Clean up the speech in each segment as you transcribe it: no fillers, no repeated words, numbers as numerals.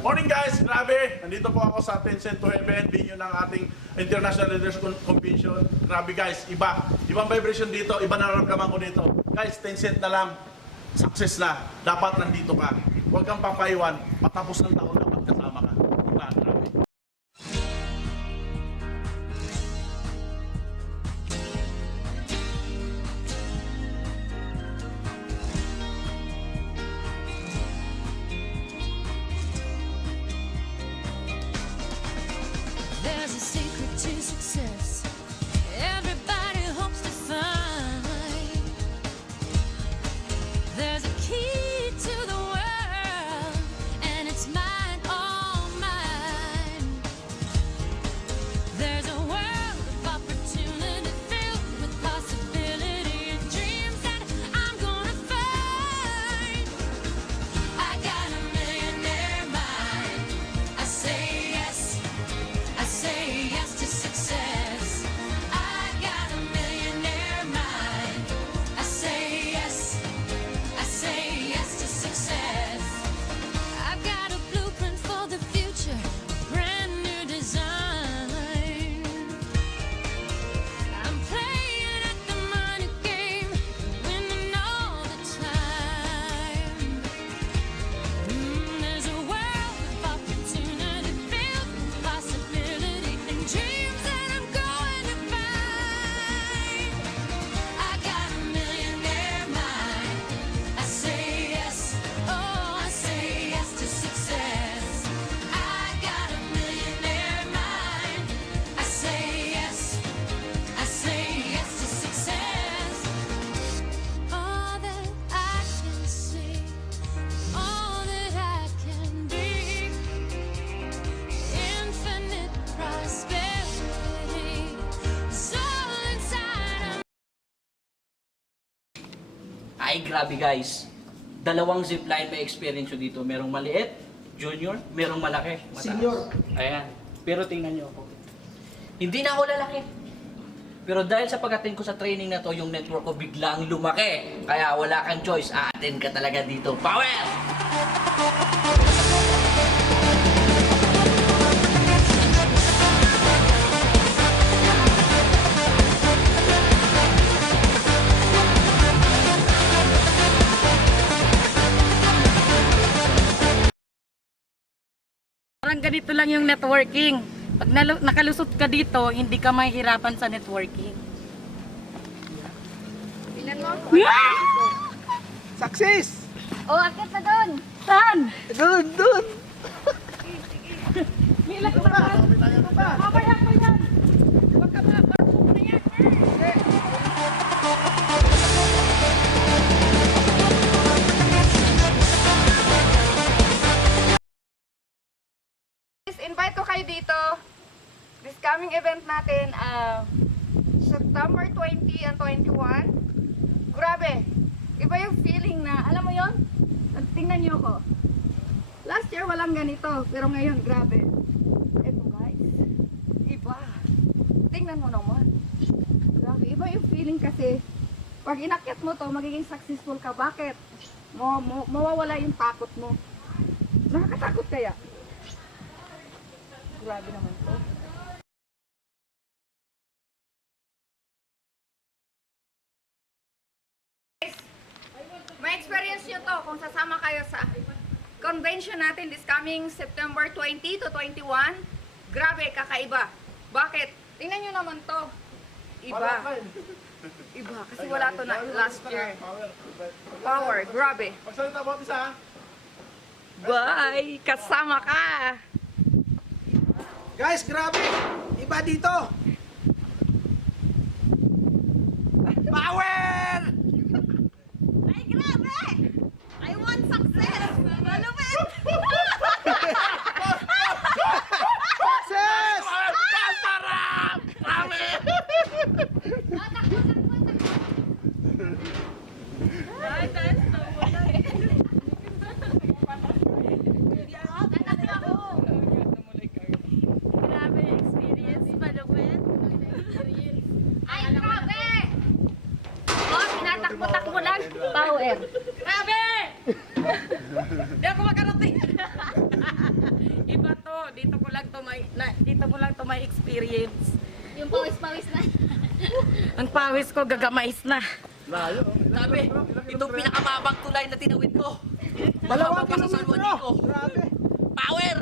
Morning guys, grabe! Nandito po ako sa Tencent to Heaven, venue ng ating International Leaders Convention. Grabe guys, ibang vibration dito, iba nararamdaman ko dito. Guys, Tencent na lang, success na. Dapat nandito ka. Huwag kang papaiwan, patapos ng taon dapat kasama ka. Diba? Grabe. There's a secret to success. Everybody hopes to find. There's a key to the world, and it's mine, all mine. There's a world of opportunity filled with possibility and dreams that I'm gonna find. I got a millionaire mind. I say yes. I say yes to success. I got a millionaire mind. I say yes. I say yes to success. I've got a blueprint for the future, a brand new design. I'm playing at the money game, winning all the time. There's a world of opportunity filled with possibility and dreams that I'm going to find. I got a millionaire mind. I say yes, oh, I say yes to success. I got a millionaire mind. I say yes to success. All that I can see, all that I can be, infinite prosperity is all inside of Ay, grabe guys. Dalawang zipline may experience ko dito. Merong maliit, junior, merong malaki, mataas. Senior. Ayan. Pero tingnan nyo ako. Hindi na ako lalaki. Pero dahil sa pag-attend ko sa training na to, yung network ko biglang lumaki. Kaya wala kang choice. A-attend ka talaga dito. Power! Parang ganito lang yung networking. Pag nakalusot ka dito, hindi ka mahihirapan sa networking. Success! Oh, akit na doon! Saan? Doon! Milag ka ba? Mamaya ko yan! Huwag ka ba? Parfum na yan! Invite ko kayo dito. This coming event natin, September 20 and 21. Grabe. Iba yung feeling na, alam mo yon? Tingnan niyo ko. Last year walang ganito, pero ngayon grabe. Eto guys. Iba. Tingnan mo naman. Grabe. Iba yung feeling kasi pag inakyat mo to, magiging successful ka. Bakit? Mawawala yung takot mo. Nakakatakot kaya? Grabe naman to. May experience nyo to kung sasama kayo sa convention natin this coming September 20 to 21. Grabe, kakaiba. Bakit? Tingnan nyo naman to. Iba. Iba. Kasi wala to na last year. Power. Grabe. Magsalita mo, isa. Bye! Kasama ka! Guys, grabe! Iba dito! Power! Ay, grabe! I want success! Malupit! Success! Grabe experience, malupit. Ay, grabe! Oh, tinatakbo-takbo lang. Power. Grabe! Di ako makarating. dito mo lang to may experience. Yung pawis-pawis na. Ang pawis ko gagamais na. Layo. Sabi, itong pinakamabang tulay na tinawid ko. Dalawang Mahaba pa sa San kilometro. Juanico. Grabe. Power!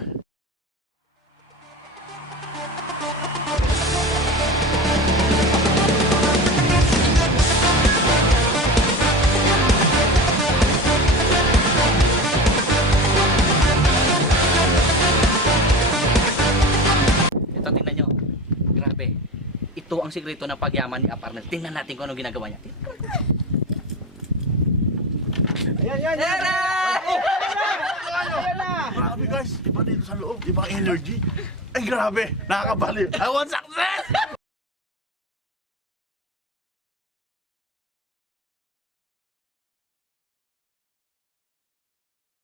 Ito, tingnan nyo. Grabe. Ito ang sikreto ng pagyaman ni Aparnel. Tingnan natin kung anong ginagawa niya. Ayan, yan, yan. Ayan na. Grabe guys, iba dito sa loob, iba ang energy. Ay grabe, nakakabali. I want success!